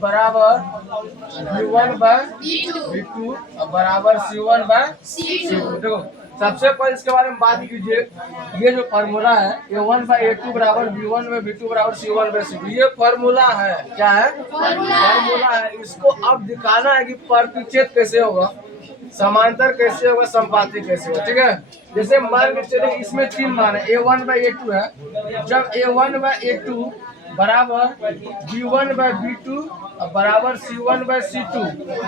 बराबर V1 bye V2 बराबर C1 bye C2। देखो सबसे पहले इसके बारे में बात कीजिए। ये जो फार्मूला है A1/A2 बराबर B1 बाय V2 बराबर C1 बाय C2, ये फार्मूला है। क्या है? फार्मूला है। इसको अब दिखाना है कि प्रतिच्छेद कैसे होगा, समांतर कैसे होगा, संपाती कैसे होगा। ठीक है, जैसे मान के चले इसमें तीन मान है A1/A2 है। जब A1/A2 बराबर B1/B2 बराबर C1/C2,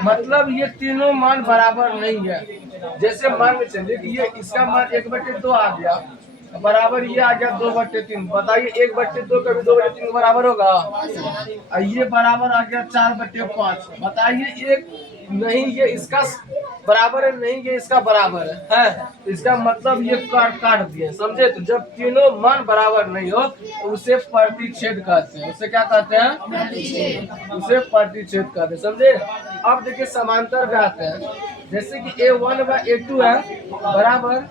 मतलब ये तीनों मान बराबर नहीं है। जैसे मान के चलिए कि ये इसका मान 1/2 आ गया बराबर ये आ गया 2/3। बताइए 1/2 कभी 2/3 बराबर होगा? और ये बराबर आ गया 4/5। बताइए एक नहीं ये इसका बराबर है, नहीं ये इसका बराबर है। इसका मतलब ये काट दिए, समझे? तो जब तीनों मान बराबर नहीं हो तो उसे प्रतिच्छेद कहते हैं। उसे क्या कहते हैं? उसे प्रतिच्छेद कहते हैं, समझे? अब देखिए समांतर में आते हैं। जैसे कि A1/A2 है बराबर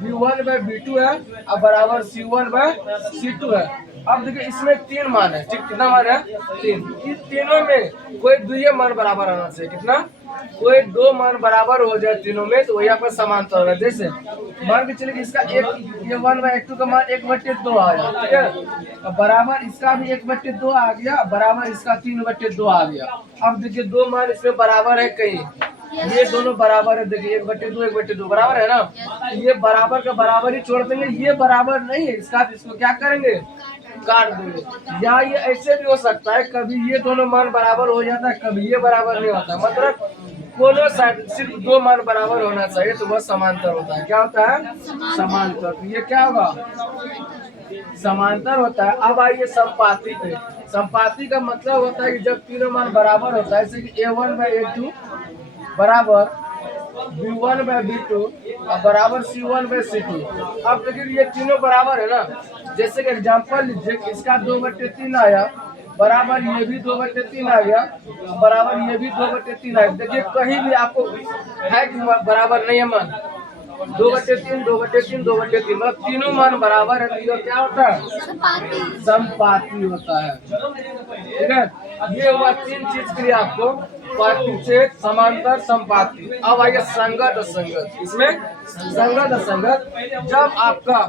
B1/B2 है और बराबर C1/C2 है। अब देखिए इसमें तीन मान है। ठीक, कितना मान है? तीन। इन तीनों में कोई दो मान बराबर आना चाहिए। कितना? कोई दो मान बराबर हो जाए तीनों में तो वही पर समांतर होगा। जैसे मान के चलिए इसका A1/A2 का मान 1/2 आ गया। ठीक है, बराबर इसका भी 1/2 आ गया, बराबर इसका 3/2 आ गया। अब देखिए दो मान इसमें बराबर है कहीं, ये दोनों बराबर है। देखिए 1/2 बराबर है ना, ये बराबर का बराबर ही छोड़ देंगे। ये बराबर नहीं है इसका, इसको क्या करेंगे? काट देंगे। या ये ऐसे भी हो सकता है कभी ये दोनों मान बराबर हो जाता है, कभी ये बराबर नहीं होता। मतलब दोनों साइड सिर्फ दो मान बराबर होना चाहिए तो वह समांतर होता है। क्या होता है? समांतर। तो ये क्या होगा? समांतर होता है। अब आइए संपाती पे। संपाती का मतलब होता है कि जब तीनों मान बराबर होता है, जैसे कि A1/A2 बराबर B1/B2 बराबर C1/C2। अब देखिए ये तीनों बराबर है ना। जैसे कि एग्जांपल लीजिए, इसका 2/3 आया बराबर ये भी 2/3 आ गया, बराबर ये भी 2/3 आया। देखिए कहीं भी आपको है कि बराबर नहीं है मान? 2/3 2/3 2/3, मतलब तीनों मान बराबर है तो ये क्या होता है? संपाती होता है। ठीक है, ये हुआ तीन चीज के लिए आपको प्रतिच्छेद, समांतर, संपाती। अब आइए संगत असंगत। इसमें संगत असंगत, जब आपका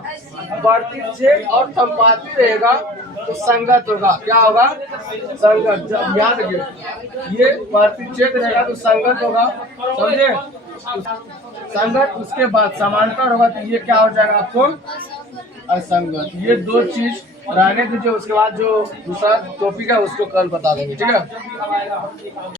प्रतिच्छेद और संपाती रहेगा तो संगत होगा। क्या होगा? संगत। जब याद रखिए ये प्रतिच्छेद रहेगा तो संगत होगा, समझे? संगत, उसके बाद समांतर होगा तो ये क्या हो जाएगा आपको? असंगत। ये दो चीज रहने दीजिए, उसके बाद जो दूसरा टॉपिक है उसको कल बता देंगे। ठीक है।